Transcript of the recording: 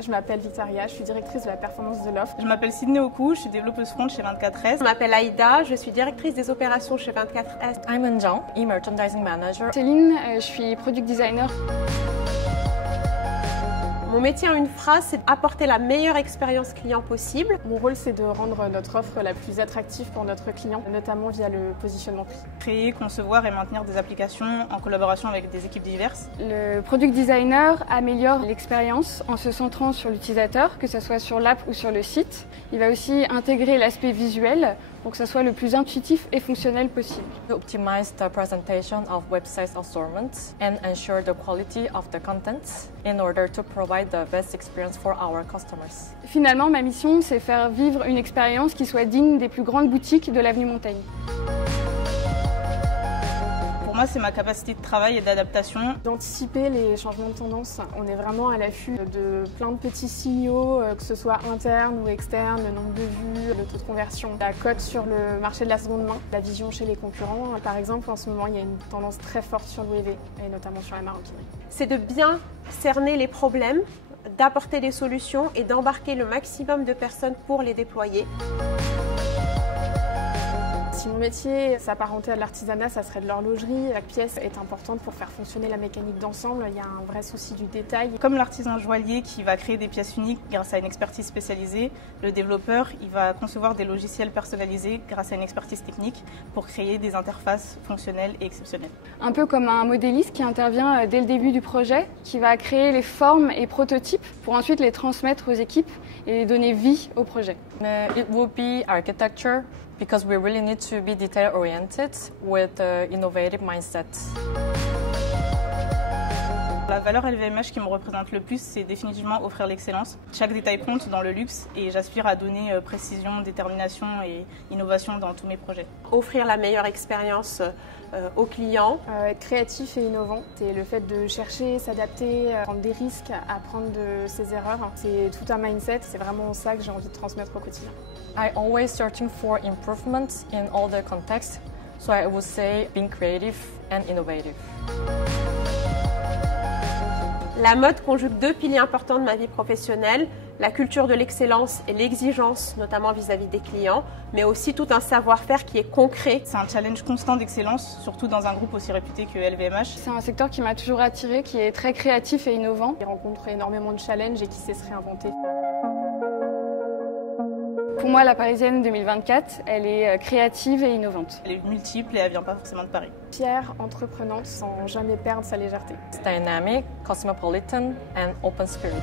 Je m'appelle Victoria, je suis directrice de la performance de l'offre. Je m'appelle Sydney Oku, je suis développeuse front chez 24S. Je m'appelle Aïda, je suis directrice des opérations chez 24S. I'm Eunjung, e-merchandising manager. Céline, je suis product designer. Mon métier en une phrase, c'est d'apporter la meilleure expérience client possible. Mon rôle, c'est de rendre notre offre la plus attractive pour notre client, notamment via le positionnement prix. Créer, concevoir et maintenir des applications en collaboration avec des équipes diverses. Le product designer améliore l'expérience en se centrant sur l'utilisateur, que ce soit sur l'app ou sur le site. Il va aussi intégrer l'aspect visuel pour que ce soit le plus intuitif et fonctionnel possible. To optimize the presentation of website assortment and ensure the quality of the content in order to provide the best experience for our customers. Finalement, ma mission, c'est faire vivre une expérience qui soit digne des plus grandes boutiques de l'avenue Montaigne. Pour moi, c'est ma capacité de travail et d'adaptation. D'anticiper les changements de tendance. On est vraiment à l'affût de plein de petits signaux, que ce soit interne ou externe, le nombre de vues, le taux de conversion, la cote sur le marché de la seconde main, la vision chez les concurrents. Par exemple, en ce moment, il y a une tendance très forte sur le WV, et notamment sur la maroquinerie. C'est de bien cerner les problèmes, d'apporter des solutions et d'embarquer le maximum de personnes pour les déployer. Si mon métier s'apparentait à de l'artisanat, ça serait de l'horlogerie. Chaque pièce est importante pour faire fonctionner la mécanique d'ensemble. Il y a un vrai souci du détail. Comme l'artisan joaillier qui va créer des pièces uniques grâce à une expertise spécialisée, le développeur il va concevoir des logiciels personnalisés grâce à une expertise technique pour créer des interfaces fonctionnelles et exceptionnelles. Un peu comme un modéliste qui intervient dès le début du projet, qui va créer les formes et prototypes pour ensuite les transmettre aux équipes et donner vie au projet. It would be architecture because we really need to be detail-oriented with an innovative mindset. La valeur LVMH qui me représente le plus, c'est définitivement offrir l'excellence. Chaque détail compte dans le luxe et j'aspire à donner précision, détermination et innovation dans tous mes projets. Offrir la meilleure expérience aux clients. Être créatif et innovant, c'est le fait de chercher, s'adapter, prendre des risques, apprendre de ses erreurs. C'est tout un mindset, c'est vraiment ça que j'ai envie de transmettre au quotidien. I'm always searching for improvements in all the contexts, so I would say being creative and innovative. La mode conjugue deux piliers importants de ma vie professionnelle, la culture de l'excellence et l'exigence, notamment vis-à-vis des clients, mais aussi tout un savoir-faire qui est concret. C'est un challenge constant d'excellence, surtout dans un groupe aussi réputé que LVMH. C'est un secteur qui m'a toujours attirée, qui est très créatif et innovant. Il rencontre énormément de challenges et qui sait se réinventer. Pour moi, la Parisienne 2024, elle est créative et innovante. Elle est multiple et elle vient pas forcément de Paris. Fière, entreprenante, sans jamais perdre sa légèreté. Dynamic, cosmopolitan and open spirit.